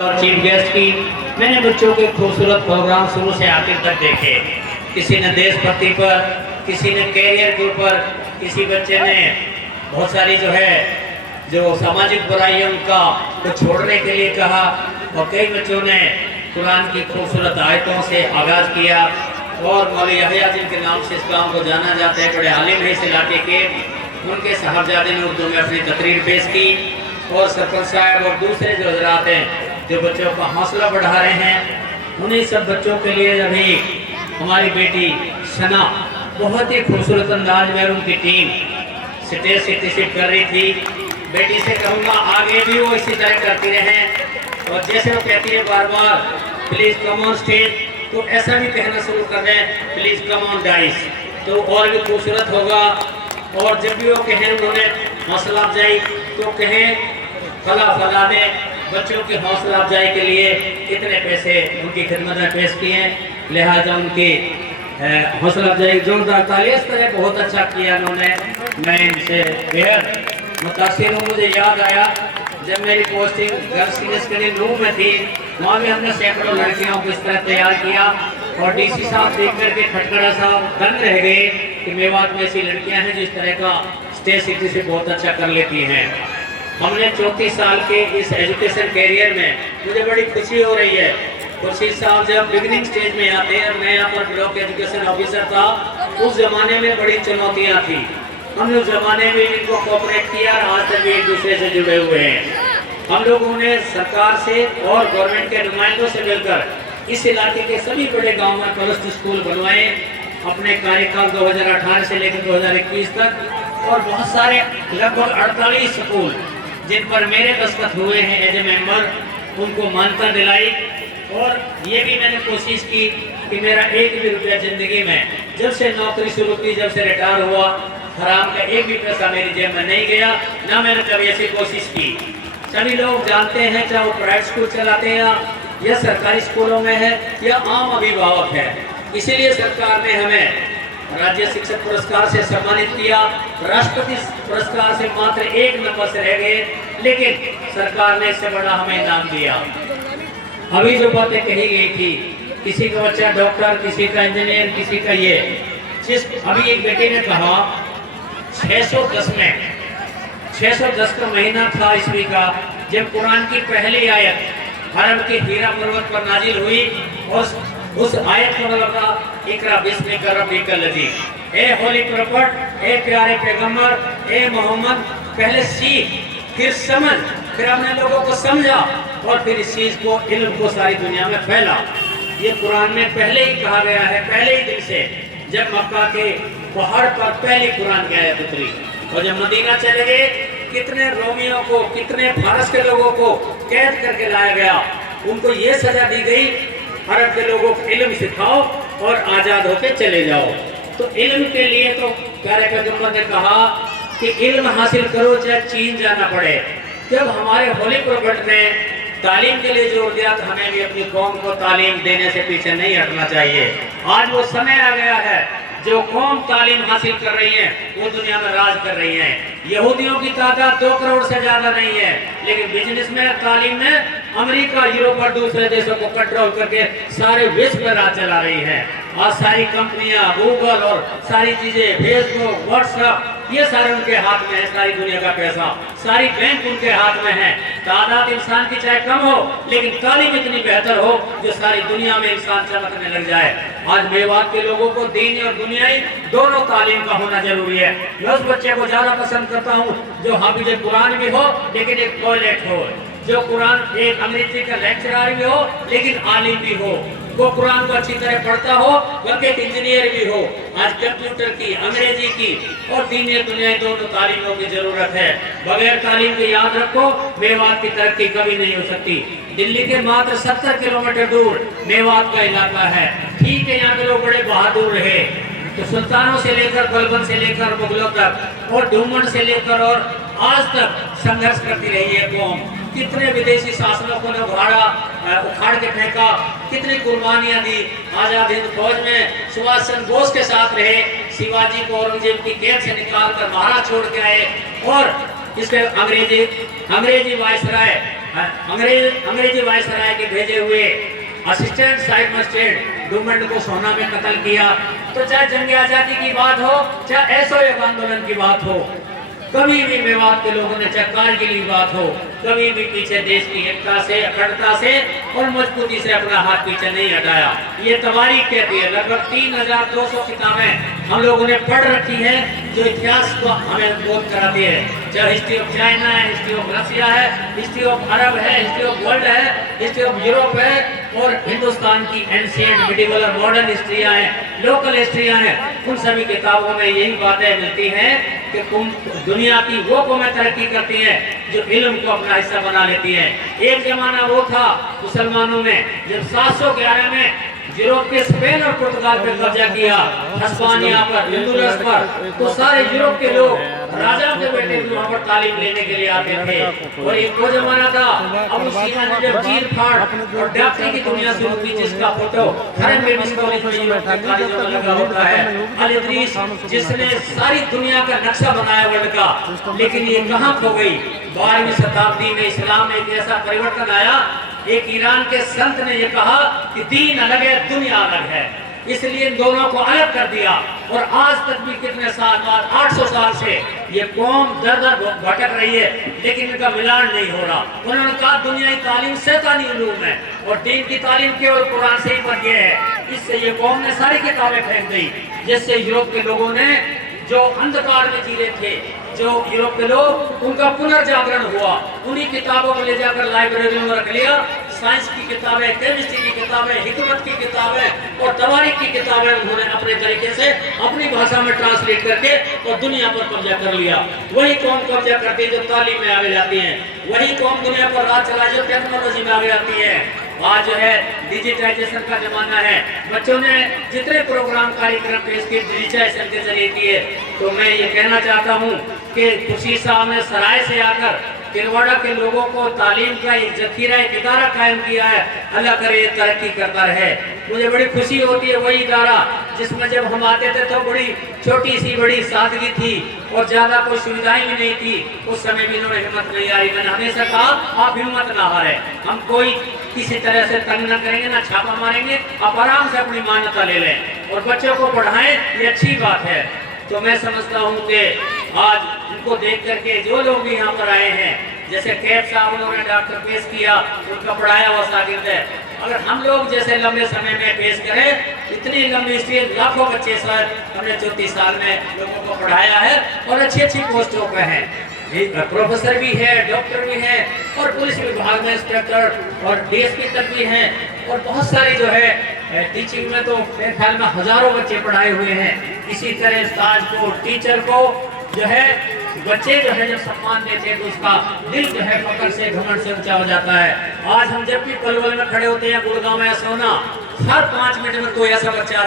और chief guest की मैंने बच्चों के खूबसूरत प्रोग्राम शुरू से आखिर तक देखे। किसी ने देशभक्ति पर, किसी ने कैरियर के ऊपर, किसी बच्चे ने बहुत सारी जो सामाजिक बुराइयों का को छोड़ने के लिए कहा, और कई बच्चों ने कुरान की खूबसूरत आयतों से आगाज़ किया। और मौलवी यहया जिनके नाम से इस गाँव को जाना जाता है, बड़े आलिम है इस इलाके के, उनके साहबजादे ने उर्दू में अपनी तकरीर पेश की। और सरपंच साहब और दूसरे जो हजरात हैं जो बच्चों का हौसला बढ़ा रहे हैं, उन्हीं सब बच्चों के लिए अभी हमारी बेटी सना बहुत ही खूबसूरत अंदाज में उनकी टीम स्टेज से टिसिप कर रही थी। बेटी से कहूँगा आगे भी वो इसी तरह करती रहें, और जैसे वो कहती है बार बार प्लीज़ कम ऑन स्टेज, तो ऐसा भी कहना शुरू कर दें प्लीज़ कम ऑन डाइस, तो और भी खूबसूरत होगा। और जब भी वो कहें उन्होंने हौसला अफजाई, तो कहें फला फला ने बच्चों की हौसला अफजाई के लिए इतने पैसे उनकी खिदमत में पेश किए, लिहाजा उनकी हौसला अफजाई जोरदार ताली। इस तरह बहुत अच्छा किया उन्होंने, मैं इनसे बेहद मुतासिर हूँ। मुझे याद आया जब मेरी posting girls senior secondary room में थी, वहाँ भी हमने सैकड़ों लड़कियों को इस तरह तैयार किया, और डीसी साहब देख करके खटखड़ा साहब दंग रह गए कि मेवात में ऐसी लड़कियाँ हैं जो इस तरह का स्टेज सिटी से बहुत अच्छा कर लेती हैं। हमने 34 साल के इस एजुकेशन कैरियर में मुझे बड़ी खुशी हो रही है। खुर्शीद साहब जब बिगनिंग स्टेज में आते हैं, मैं यहाँ पर ब्लॉक एजुकेशन ऑफिसर था, उस ज़माने में बड़ी चुनौतियाँ थी। हमने उस ज़माने में इनको कोऑपरेट किया, आज तक भी एक दूसरे से जुड़े हुए हैं। हम लोगों ने सरकार से और गवर्नमेंट के नुमाइंदों से मिलकर इस इलाके के सभी बड़े गाँव में प्लस टू स्कूल बनवाए अपने कार्यकाल 2018 से लेकर 2021 तक, और बहुत सारे लगभग 48 स्कूल जिन पर मेरे दस्तखत हुए हैं एज ए मेंबर, उनको मान्यता दिलाई। और ये भी मैंने कोशिश की कि मेरा एक भी रुपया ज़िंदगी में जब से नौकरी शुरू की, जब से रिटायर हुआ, हराम का एक भी पैसा मेरी जेब में नहीं गया, ना मैंने कभी ऐसी कोशिश की। सभी लोग जानते हैं, चाहे वो प्राइवेट स्कूल चलाते हैं या सरकारी स्कूलों में है या आम अभिभावक है, इसीलिए सरकार ने हमें राज्य शिक्षक पुरस्कार से सम्मानित किया। राष्ट्रपति पुरस्कार से मात्र 1 नंबर से रह गए, लेकिन सरकार ने इससे बड़ा हमें इनाम दिया। अभी जो बातें कही गई थी, किसी का बच्चा डॉक्टर, किसी का इंजीनियर, किसी का ये, अभी एक बेटे ने कहा 610 में 610 का महीना था ईस्वी का, जब कुरान की पहली आयत अरब के हीरा पर्वत पर नाजिल हुई, और उस आयत का मतलब था इकरा बिस्मिका रब्बिकल लज़ी, ए होली प्रॉफिट, ए प्यारे पैगंबर, ए मोहम्मद, पहले सीख, फिर समझ, फिर हमने लोगों को समझा, और फिर इस चीज़ को, इल्म को सारी दुनिया में फैला। ये कुरान में पहले ही कहा गया है, पहले ही दिन से, जब मक्का के पहाड़ पर पहली कुरान की आयत उतरी। और जब मदीना चले गए, कितने रोमियों को, कितने फारस के लोगों को कैद करके लाया गया, उनको ये सजा दी गई अरब के लोगों को इल्म सिखाओ और आज़ाद होकर चले जाओ। तो इल्म के लिए तो प्यारे पैगंबर ने कहा कि इल्म हासिल करो चाहे चीन जाना पड़े। जब हमारे होली प्रॉफिट ने तालीम के लिए जोर दिया, तो हमें भी अपनी कौम को तालीम देने से पीछे नहीं हटना चाहिए। आज वो समय आ गया है, जो कौम तालीम हासिल कर रही है वो दुनिया में राज कर रही है। यहूदियों की तादाद 2 करोड़ से ज़्यादा नहीं है, लेकिन बिजनेस में, तालीम में अमेरिका, यूरोप और दूसरे देशों को कंट्रोल करके सारे विश्व में राज चला रही है। आज सारी कंपनियां, गूगल और सारी चीज़ें, फेसबुक, व्हाट्सएप, ये सारे उनके हाथ में है। सारी दुनिया का पैसा, सारी बैंक उनके हाथ में है। तादाद इंसान की चाहे कम हो, लेकिन तालीम इतनी बेहतर हो जो सारी दुनिया में इंसान चमकने लग जाए। आज मेवात के लोगों को दीनी और दुनियाई दोनों तालीम का होना जरूरी है। मैं उस बच्चे को ज़्यादा पसंद करता हूँ जो हाफिज कुरान भी हो, लेकिन एक टॉयलेट हो, जो कुरान एक अंग्रेजी का लेक्चरर भी हो, लेकिन आलिम भी हो, वो कुरान को अच्छी तरह पढ़ता हो, बल्कि एक इंजीनियर भी हो। आज कंप्यूटर की, अंग्रेजी की और दीनी दुनिया दोनों तालीमों की जरूरत है। बगैर तालीम के याद रखो, मेवात की तरक्की कभी नहीं हो सकती। दिल्ली के मात्र 70 किलोमीटर दूर मेवात का इलाका है। ठीक है, यहाँ के लोग बड़े बहादुर रहे, तो सुल्तानों से लेकर, बलबन से लेकर मुगलों तक, और डूमन से लेकर और आज तक संघर्ष करती रही है कौम। कितने विदेशी शासकों को ने उखाड़ के फेंका, कितनी कुर्बानियां दी। आजाद हिंद फौज में सुभाष चंद्र बोस के साथ रहे, शिवाजी को औरंगजेब की कैद से निकाल कर महाराज छोड़ के आए, और इसके अंग्रेजी वायसराय अंग्रेजी वायसराय के भेजे हुए असिस्टेंट साइड मजिस्ट्रेट डुमंड को सोना में कत्ल किया। तो चाहे जंग आजादी की बात हो, चाहे असहयोग आंदोलन की बात हो, कभी भी मेवात के लोगों ने, चाहे कारगिल की बात हो, कभी भी पीछे देश की एकता से, अखंडता से और मजबूती से अपना हाथ पीछे नहीं हटाया। ये तवारीख कहती है। लगभग 3200 किताबें हम लोगों ने पढ़ रखी है जो इतिहास को हमें बोध कराती है। चाहे हिस्ट्री ऑफ चाइना है, हिस्ट्री ऑफ रशिया है, हिस्ट्री ऑफ अरब है, हिस्ट्री ऑफ वर्ल्ड है, हिस्ट्री ऑफ यूरोप है, और हिंदुस्तान की एंशिएंट, मिडिवल और मॉडर्न हिस्ट्रियाँ हैं, लोकल हिस्ट्रियाँ हैं। उन सभी किताबों में यही बातें मिलती हैं कि दुनिया की वो कौमें तरक्की करती हैं जो इल्म को अपना हिस्सा बना लेती हैं। एक जमाना वो था मुसलमानों में जब 711 में यूरोप के स्पेन और पुर्तगाल पर कब्जा किया, हिस्पानिया पर, हिंदुलस पर, तो सारे यूरोप के लोग राजा के बेटे भी वहाँ पर तालीम लेने के लिए आते थे। और एक वो जमाना था अबू सीना ने जब चीर फाड़ और डॉक्टरी की दुनिया शुरू की, जिसका फोटो हर मेडिकल कॉलेज में लगा होता है, अल इदरीस, जिसने सारी दुनिया का नक्शा बनाया वर्ल्ड का। लेकिन ये कहाँ खो गई? 12वीं शताब्दी में इस्लाम में एक ऐसा परिवर्तन आया, एक ईरान के संत ने ये कहा कि दीन अलग है, दुनिया अलग है, इसलिए इन दोनों को अलग कर दिया। और आज तक भी कितने साल बाद, 800 साल से ये कौम दर दर भटक रही है, लेकिन इनका मिलान नहीं हो रहा। उन्होंने कहा दुनियाई तालीम शैतानी उलूम है और दीन की तालीम केवल कुरान से ही बन गई है। इससे ये कौम ने सारी किताबें फेंक दी, जिससे यूरोप के लोगों ने जो अंधकार में जी रहे थे, जो यूरोप के लोग, उनका पुनर्जागरण हुआ। उन्हीं किताबों को ले जाकर लाइब्रेरी में रख लिया। साइंस की किताबें, केमिस्ट्री की किताबें, हिकमत की किताबें और तवारीख की किताबें उन्होंने अपने तरीके से अपनी भाषा में ट्रांसलेट करके और दुनिया पर कब्जा कर लिया। वही कौम कब्जा करती है जो तालीम में आगे जाती है, वही कौम दुनिया पर राज चला जो टेक्नोलॉजी में आगे आती है। आज जो है डिजिटाइजेशन का जमाना है, बच्चों ने जितने प्रोग्राम कार्यक्रम पेश किए डिजिटाइजेशन के जरिए किए। तो मैं ये कहना चाहता हूँ कि खुशी साहब ने सराय से आकर तिलवाड़ा के लोगों को तालीम का एक जखीरा, एक इदारा कायम किया है। अल्लाह करे ये तरक्की करता रहे। मुझे बड़ी खुशी होती है वही इदारा जिसमें जब हम आते थे तो बड़ी छोटी सी बड़ी सादगी थी और ज़्यादा कोई सुविधाएं भी नहीं थी। उस समय भी इन्होंने हिम्मत नहीं हारी। मैंने हमेशा कहा आप हिम्मत ना हारें, हम कोई किसी तरह से तंग न करेंगे, ना छापा मारेंगे, आप आराम से अपनी मान्यता ले लें और बच्चों को पढ़ाएं, ये अच्छी बात है। तो मैं समझता हूँ कि आज इनको देख करके जो लोग भी यहाँ पर आए हैं, जैसे कैफ साहब उन्होंने डॉक्टर पेश किया, उनका पढ़ाया हुआ शागिर्द है। अगर हम लोग जैसे लंबे समय में पेश करें, इतनी लंबी हिस्ट्री, लाखों बच्चे सर हमने 34 साल में लोगों को पढ़ाया है और अच्छी अच्छी पोस्टों पर हैं। प्रोफेसर भी है, डॉक्टर भी है और पुलिस विभाग में इंस्पेक्टर और डीएसपी तक भी हैं। और बहुत सारे जो है टीचिंग में तो मेरे ख्याल में हजारों बच्चे पढ़ाए हुए हैं। इसी तरह उस्ताद को, टीचर को जो है, बच्चे जो है जब सम्मान देते हैं तो उसका दिल जो है फक्र से, घमंड से ऊंचा हो जाता है। आज हम जब भी पलवल में खड़े होते हैं, गुड़गांव में, सोना, हर 5 मिनट में कोई ऐसा बच्चा